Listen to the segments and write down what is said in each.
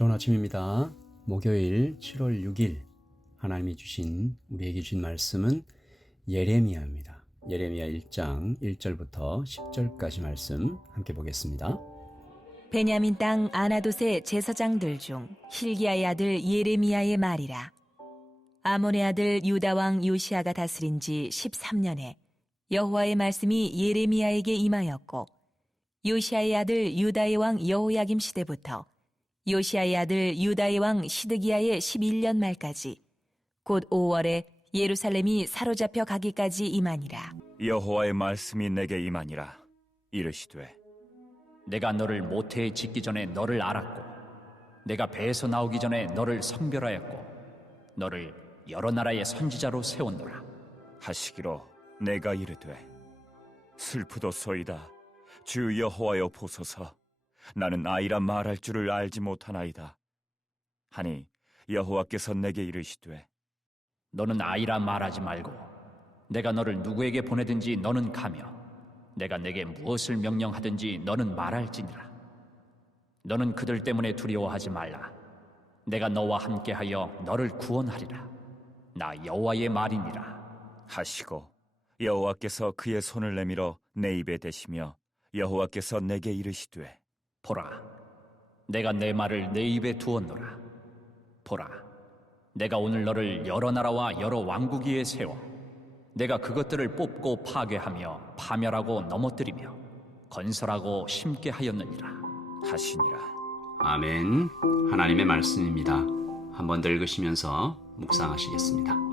좋은 아침입니다. 목요일 7월 6일 하나님이 우리에게 주신 말씀은 예레미야입니다. 예레미야 1장 1절부터 10절까지 말씀 함께 보겠습니다. 베냐민 땅 아나돗의 제사장들 중 hil기야의 아들 예레미야의 말이라. 아몬의 아들 유다 왕 요시야가 다스린 지 13년에 여호와의 말씀이 예레미야에게 임하였고, 요시야의 아들 유다의 왕 여호야김 시대부터 요시야의 아들 유다의 왕 시드기야의 11년 말까지 곧 5월에 예루살렘이 사로잡혀 가기까지 임하니라. 여호와의 말씀이 내게 임하니라. 이르시되 내가 너를 모태에 짓기 전에 너를 알았고, 내가 배에서 나오기 전에 너를 성별하였고, 너를 여러 나라의 선지자로 세웠노라. 하시기로 내가 이르되 슬프도소이다. 주 여호와여 보소서. 나는 아이라 말할 줄을 알지 못하나이다. 하니 여호와께서 내게 이르시되 너는 아이라 말하지 말고 내가 너를 누구에게 보내든지 너는 가며 내가 내게 무엇을 명령하든지 너는 말할지니라. 너는 그들 때문에 두려워하지 말라. 내가 너와 함께하여 너를 구원하리라. 나 여호와의 말이니라. 하시고 여호와께서 그의 손을 내밀어 내 입에 대시며 여호와께서 내게 이르시되 보라, 내가 내 말을 내 입에 두었노라. 보라, 내가 오늘 너를 여러 나라와 여러 왕국 위에 세워 내가 그것들을 뽑고 파괴하며 파멸하고 넘어뜨리며 건설하고 심게 하였느니라. 하시니라. 아멘. 하나님의 말씀입니다. 한번 더 읽으시면서 묵상하시겠습니다.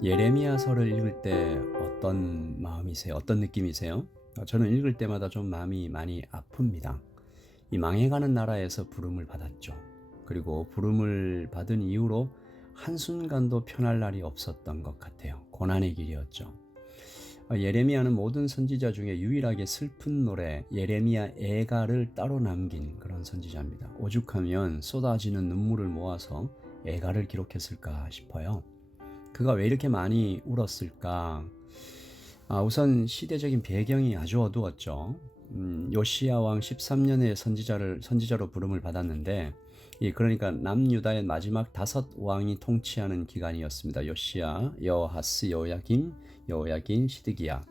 예레미야서를 읽을 때 어떤 마음이세요? 어떤 느낌이세요? 저는 읽을 때마다 좀 마음이 많이 아픕니다. 이 망해가는 나라에서 부름을 받았죠. 그리고 부름을 받은 이후로 한순간도 편할 날이 없었던 것 같아요. 고난의 길이었죠. 예레미야는 모든 선지자 중에 유일하게 슬픈 노래 예레미야 애가를 따로 남긴 그런 선지자입니다. 오죽하면 쏟아지는 눈물을 모아서 애가를 기록했을까 싶어요. 그가 왜 이렇게 많이 울었을까? 우선 시대적인 배경이 아주 어두웠죠. 요시야 왕 13년에 선지자로 부름을 받았는데, 그러니까 남유다의 마지막 5왕이 통치하는 기간이었습니다. 요시야, 여호아스, 여호야긴, 시드기야.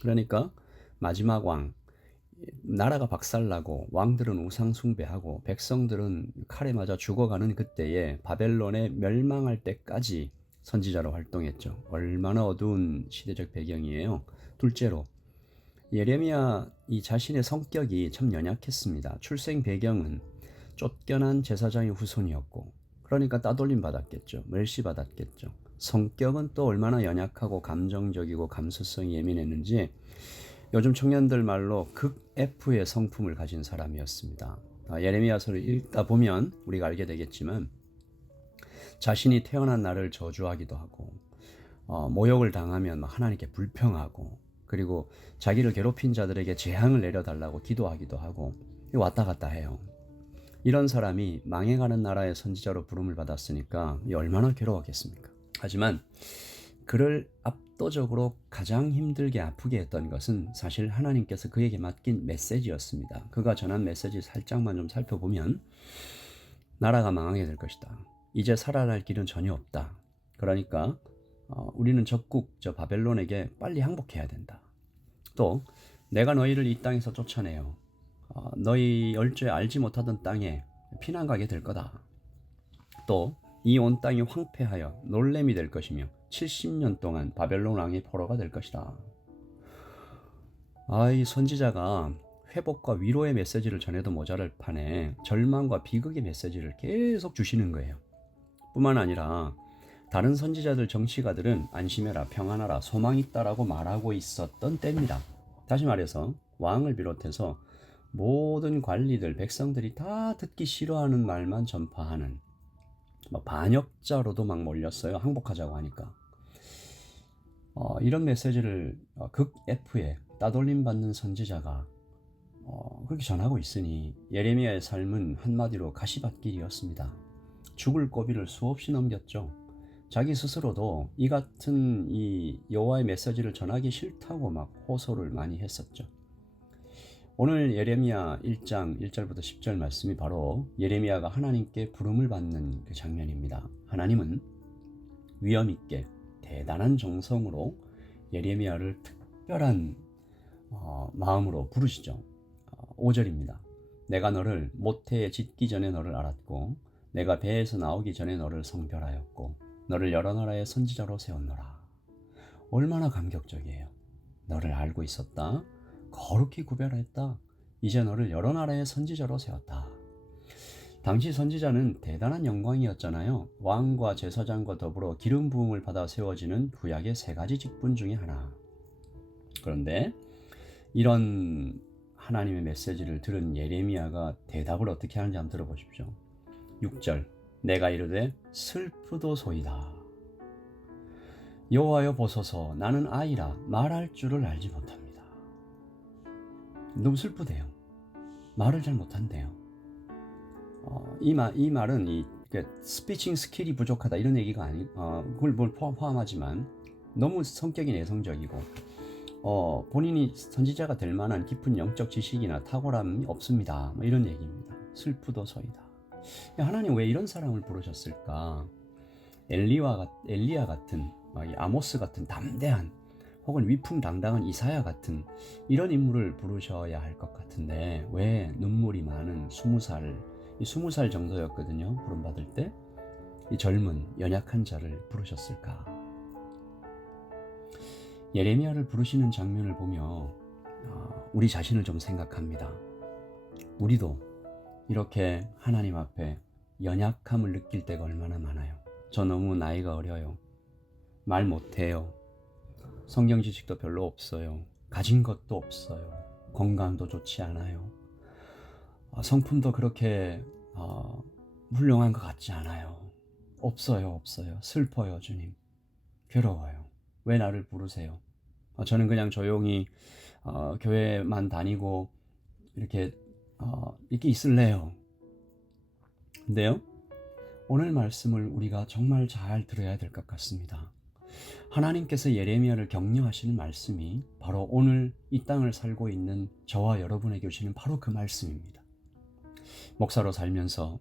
그러니까 마지막 왕, 나라가 박살나고 왕들은 우상 숭배하고 백성들은 칼에 맞아 죽어가는 그때에 바벨론에 멸망할 때까지 선지자로 활동했죠. 얼마나 어두운 시대적 배경이에요. 둘째로 예레미야 이 자신의 성격이 참 연약했습니다. 출생 배경은 쫓겨난 제사장의 후손이었고, 그러니까 따돌림 받았겠죠. 멸시 받았겠죠. 성격은 또 얼마나 연약하고 감정적이고 감수성이 예민했는지 요즘 청년들 말로 극 F의 성품을 가진 사람이었습니다. 예레미야서를 읽다 보면 우리가 알게 되겠지만 자신이 태어난 날을 저주하기도 하고, 모욕을 당하면 하나님께 불평하고, 그리고 자기를 괴롭힌 자들에게 재앙을 내려달라고 기도하기도 하고, 왔다 갔다 해요. 이런 사람이 망해가는 나라의 선지자로 부름을 받았으니까 얼마나 괴로웠겠습니까? 하지만 그를 압도적으로 가장 힘들게 아프게 했던 것은 사실 하나님께서 그에게 맡긴 메시지였습니다. 그가 전한 메시지 살짝만 좀 살펴보면, 나라가 망하게 될 것이다. 이제 살아날 길은 전혀 없다. 그러니까 우리는 적국 바벨론에게 빨리 항복해야 된다. 또 내가 너희를 이 땅에서 쫓아내어 너희 열조에 알지 못하던 땅에 피난 가게 될 거다. 또 이 온 땅이 황폐하여 놀램이 될 것이며 70년 동안 바벨론 왕의 포로가 될 것이다. 이 선지자가 회복과 위로의 메시지를 전해도 모자랄 판에 절망과 비극의 메시지를 계속 주시는 거예요. 뿐만 아니라 다른 선지자들, 정치가들은 안심해라, 평안하라, 소망이 있다라고 말하고 있었던 때입니다. 다시 말해서 왕을 비롯해서 모든 관리들, 백성들이 다 듣기 싫어하는 말만 전파하는 반역자로도 막 몰렸어요. 항복하자고 하니까. 이런 메시지를 극 F에 따돌림 받는 선지자가 그렇게 전하고 있으니 예레미야의 삶은 한마디로 가시밭길이었습니다. 죽을 고비를 수없이 넘겼죠. 자기 스스로도 이 같은 이 여호와의 메시지를 전하기 싫다고 막 호소를 많이 했었죠. 오늘 예레미야 1장 1절부터 10절 말씀이 바로 예레미야가 하나님께 부름을 받는 그 장면입니다. 하나님은 위엄 있게 대단한 정성으로 예레미야를 특별한 마음으로 부르시죠. 5절입니다. 내가 너를 모태에 짓기 전에 너를 알았고 내가 배에서 나오기 전에 너를 성별하였고 너를 여러 나라의 선지자로 세웠노라. 얼마나 감격적이에요. 너를 알고 있었다. 거룩히 구별했다. 이제 너를 여러 나라의 선지자로 세웠다. 당시 선지자는 대단한 영광이었잖아요. 왕과 제사장과 더불어 기름 부음을 받아 세워지는 구약의 3가지 직분 중에 하나. 그런데 이런 하나님의 메시지를 들은 예레미야가 대답을 어떻게 하는지 한번 들어보십시오. 6절 내가 이르되 슬프도소이다. 여호와여 보소서 나는 아이라 말할 줄을 알지 못합니다. 너무 슬프대요. 말을 잘 못한대요. 이 말은 스피칭 스킬이 부족하다 이런 얘기가 그걸 포함하지만 너무 성격이 내성적이고 본인이 선지자가 될 만한 깊은 영적 지식이나 탁월함이 없습니다. 이런 얘기입니다. 슬프도소이다. 하나님 왜 이런 사람을 부르셨을까? 엘리야 같은 아모스 같은 담대한 혹은 위풍당당한 이사야 같은 이런 인물을 부르셔야 할 것 같은데 왜 눈물이 많은 20살 정도였거든요. 부름받을 때 이 젊은 연약한 자를 부르셨을까? 예레미야를 부르시는 장면을 보며 우리 자신을 좀 생각합니다. 우리도 이렇게 하나님 앞에 연약함을 느낄 때가 얼마나 많아요. 저 너무 나이가 어려요. 말 못해요. 성경 지식도 별로 없어요. 가진 것도 없어요. 건강도 좋지 않아요. 성품도 그렇게 훌륭한 것 같지 않아요. 없어요. 슬퍼요, 주님. 괴로워요. 왜 나를 부르세요? 저는 그냥 조용히 교회만 다니고 이렇게 있을래요. 근데요, 오늘 말씀을 우리가 정말 잘 들어야 될 것 같습니다. 하나님께서 예레미야를 격려하시는 말씀이 바로 오늘 이 땅을 살고 있는 저와 여러분에게 주시는 바로 그 말씀입니다. 목사로 살면서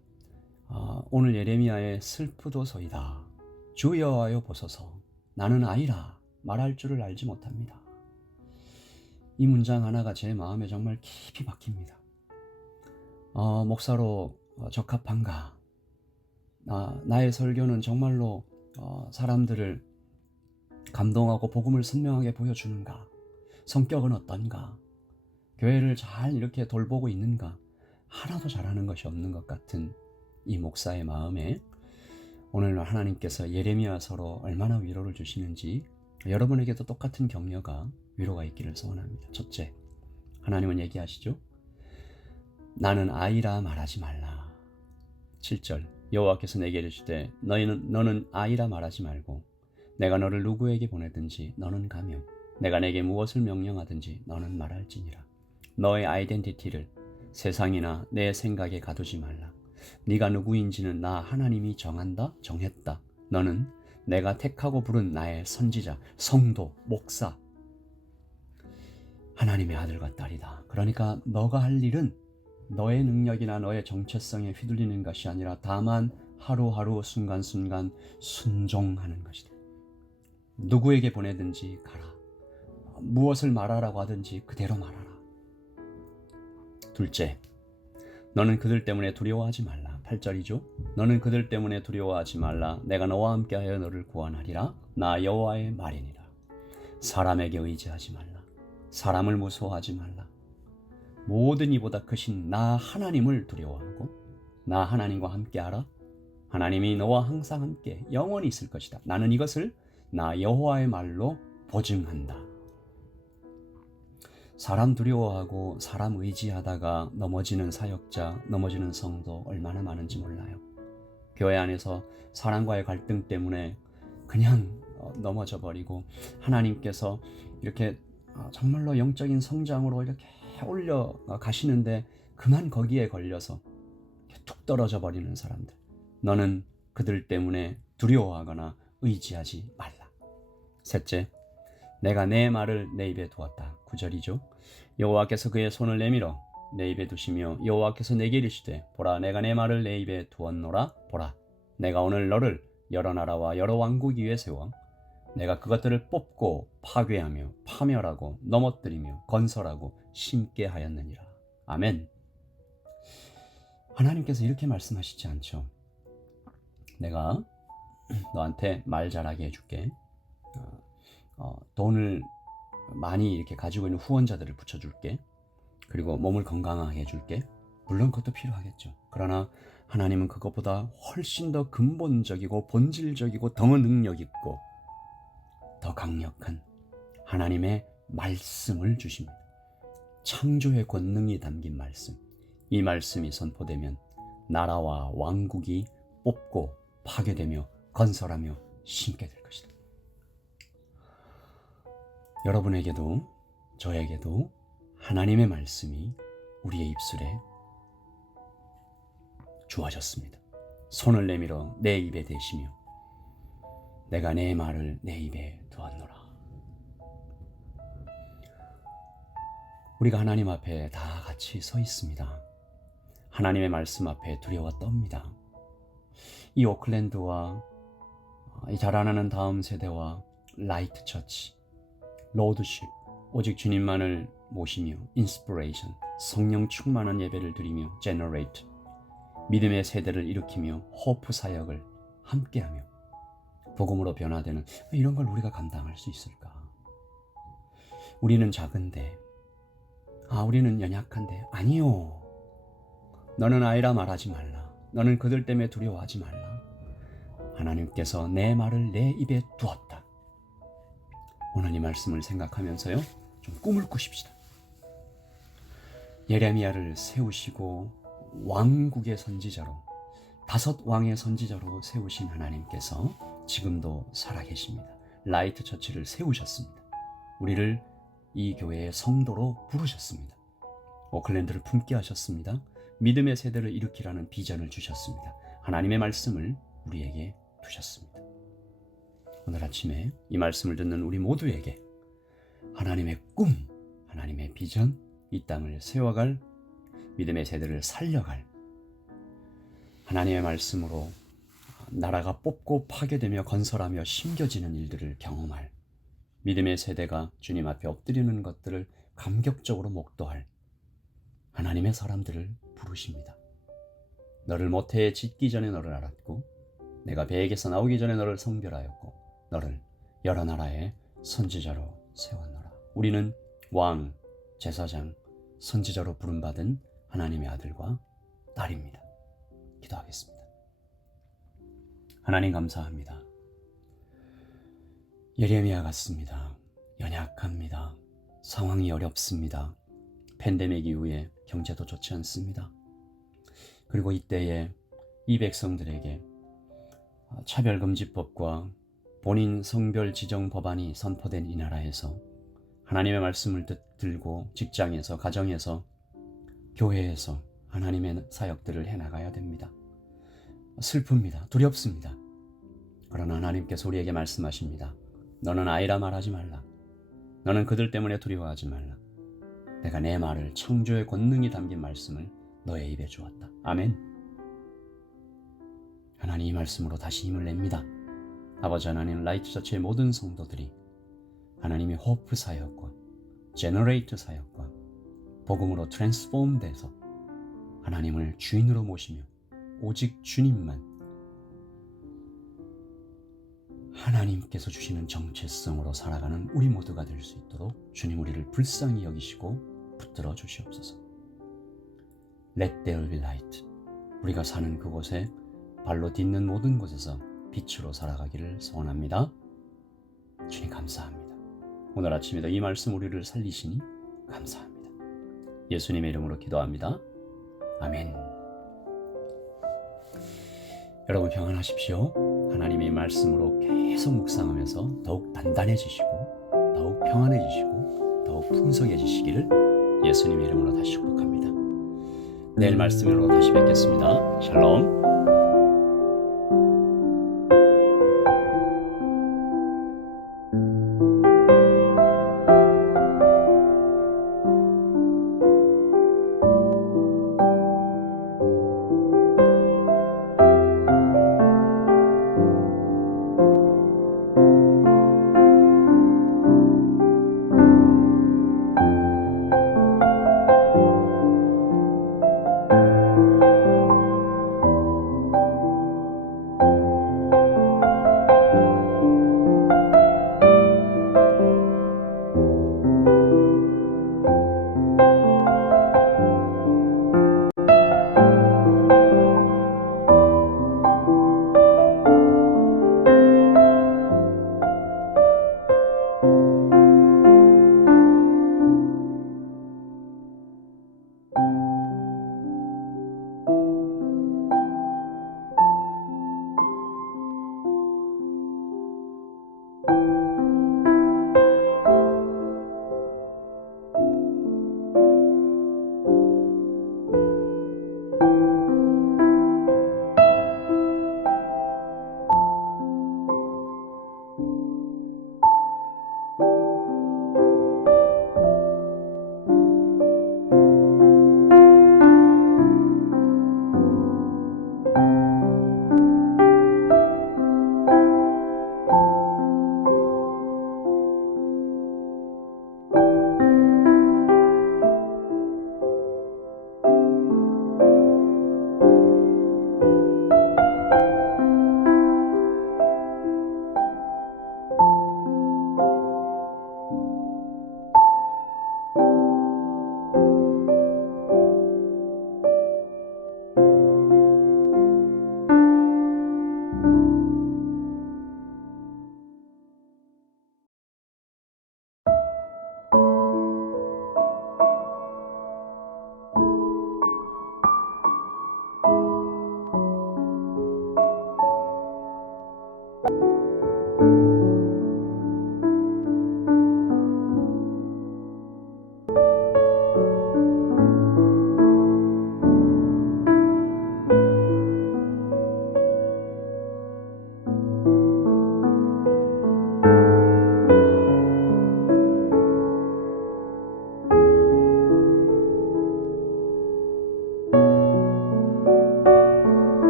오늘 예레미야의 슬프도소이다. 주 여호와여 보소서 나는 아이라 말할 줄을 알지 못합니다. 이 문장 하나가 제 마음에 정말 깊이 박힙니다. 목사로 적합한가? 나의 설교는 정말로 사람들을 감동하고 복음을 선명하게 보여주는가? 성격은 어떤가? 교회를 잘 이렇게 돌보고 있는가? 하나도 잘하는 것이 없는 것 같은 이 목사의 마음에 오늘 하나님께서 예레미야서로 얼마나 위로를 주시는지 여러분에게도 똑같은 격려가 위로가 있기를 소원합니다. 첫째, 하나님은 얘기하시죠. 나는 아이라 말하지 말라. 7절 여호와께서 내게 이르시되 너는 아이라 말하지 말고 내가 너를 누구에게 보내든지 너는 가며 내가 내게 무엇을 명령하든지 너는 말할지니라. 너의 아이덴티티를 세상이나 내 생각에 가두지 말라. 네가 누구인지는 나 하나님이 정했다. 너는 내가 택하고 부른 나의 선지자, 성도, 목사, 하나님의 아들과 딸이다. 그러니까 너가 할 일은 너의 능력이나 너의 정체성에 휘둘리는 것이 아니라 다만 하루하루 순간순간 순종하는 것이다. 누구에게 보내든지 가라. 무엇을 말하라고 하든지 그대로 말하라. 둘째, 너는 그들 때문에 두려워하지 말라. 8절이죠. 너는 그들 때문에 두려워하지 말라. 내가 너와 함께하여 너를 구원하리라. 나 여호와의 말이니라. 사람에게 의지하지 말라. 사람을 무서워하지 말라. 모든 이보다 크신 나 하나님을 두려워하고 나 하나님과 함께하라. 하나님이 너와 항상 함께 영원히 있을 것이다. 나는 이것을 나 여호와의 말로 보증한다. 사람 두려워하고 사람 의지하다가 넘어지는 사역자, 넘어지는 성도 얼마나 많은지 몰라요. 교회 안에서 사람과의 갈등 때문에 그냥 넘어져 버리고 하나님께서 이렇게 정말로 영적인 성장으로 이렇게 올려 가시는데 그만 거기에 걸려서 툭 떨어져 버리는 사람들. 너는 그들 때문에 두려워하거나 의지하지 말라. 셋째, 내가 내 말을 내 입에 두었다. 9절이죠. 여호와께서 그의 손을 내밀어 내 입에 두시며 여호와께서 내게 이르시되 보라 내가 내 말을 내 입에 두었노라. 보라 내가 오늘 너를 여러 나라와 여러 왕국 위에 세워 내가 그것들을 뽑고 파괴하며 파멸하고 넘어뜨리며 건설하고 심게 하였느니라. 아멘. 하나님께서 이렇게 말씀하시지 않죠. 내가 너한테 말 잘하게 해줄게. 돈을 많이 이렇게 가지고 있는 후원자들을 붙여줄게. 그리고 몸을 건강하게 해줄게. 물론 그것도 필요하겠죠. 그러나 하나님은 그것보다 훨씬 더 근본적이고 본질적이고 더 능력 있고 더 강력한 하나님의 말씀을 주십니다. 창조의 권능이 담긴 말씀. 이 말씀이 선포되면 나라와 왕국이 뽑고 파괴되며 건설하며 심게 될 것이다. 여러분에게도 저에게도 하나님의 말씀이 우리의 입술에 주어졌습니다. 손을 내밀어 내 입에 대시며 내가 내 말을 내 입에 두었노라. 우리가 하나님 앞에 다 같이 서 있습니다. 하나님의 말씀 앞에 두려워 떱니다. 이 오클랜드와 이 자라나는 다음 세대와 라이트 처치, 로드십, 오직 주님만을 모시며 인스피레이션, 성령 충만한 예배를 드리며 제너레이트, 믿음의 세대를 일으키며 호프 사역을 함께하며 복음으로 변화되는 이런 걸 우리가 감당할 수 있을까? 우리는 작은데, 우리는 연약한데. 아니요. 너는 아이라 말하지 말라. 너는 그들 때문에 두려워하지 말라. 하나님께서 내 말을 내 입에 두었다. 오늘 이 말씀을 생각하면서요, 좀 꿈을 꾸십시다. 예레미야를 세우시고 왕국의 선지자로, 5 왕의 선지자로 세우신 하나님께서 지금도 살아계십니다. 라이트 처치를 세우셨습니다. 우리를 이 교회의 성도로 부르셨습니다. 오클랜드를 품게 하셨습니다. 믿음의 세대를 일으키라는 비전을 주셨습니다. 하나님의 말씀을 우리에게 두셨습니다. 오늘 아침에 이 말씀을 듣는 우리 모두에게 하나님의 꿈, 하나님의 비전, 이 땅을 세워갈, 믿음의 세대를 살려갈, 하나님의 말씀으로 나라가 뽑고 파괴되며 건설하며 심겨지는 일들을 경험할, 믿음의 세대가 주님 앞에 엎드리는 것들을 감격적으로 목도할 하나님의 사람들을 부르십니다. 너를 모태에 짓기 전에 너를 알았고 내가 배에게서 나오기 전에 너를 성별하였고 너를 여러 나라의 선지자로 세웠노라. 우리는 왕, 제사장, 선지자로 부름받은 하나님의 아들과 딸입니다. 기도하겠습니다. 하나님 감사합니다. 예레미야 같습니다. 연약합니다. 상황이 어렵습니다. 팬데믹 이후에 경제도 좋지 않습니다. 그리고 이때에 이 백성들에게 차별금지법과 본인 성별 지정 법안이 선포된 이 나라에서 하나님의 말씀을 들고 직장에서, 가정에서, 교회에서 하나님의 사역들을 해나가야 됩니다. 슬픕니다. 두렵습니다. 그러나 하나님께서 우리에게 말씀하십니다. 너는 아이라 말하지 말라. 너는 그들 때문에 두려워하지 말라. 내가 내 말을, 창조의 권능이 담긴 말씀을 너의 입에 주었다. 아멘. 하나님 이 말씀으로 다시 힘을 냅니다. 아버지 하나님, 라이트 처치의 모든 성도들이 하나님의 호프 사역과 제너레이트 사역과 복음으로 트랜스폼 돼서 하나님을 주인으로 모시며 오직 주님만, 하나님께서 주시는 정체성으로 살아가는 우리 모두가 될 수 있도록 주님 우리를 불쌍히 여기시고 붙들어 주시옵소서. Let there be light. 우리가 사는 그곳에 발로 딛는 모든 곳에서 빛으로 살아가기를 소원합니다. 주님 감사합니다. 오늘 아침에도 이 말씀 우리를 살리시니 감사합니다. 예수님의 이름으로 기도합니다. 아멘. 여러분 평안하십시오. 하나님의 말씀으로 계속 묵상하면서 더욱 단단해지시고 더욱 평안해지시고 더욱 풍성해지시기를 예수님의 이름으로 다시 축복합니다. 내일 말씀으로 다시 뵙겠습니다. 샬롬.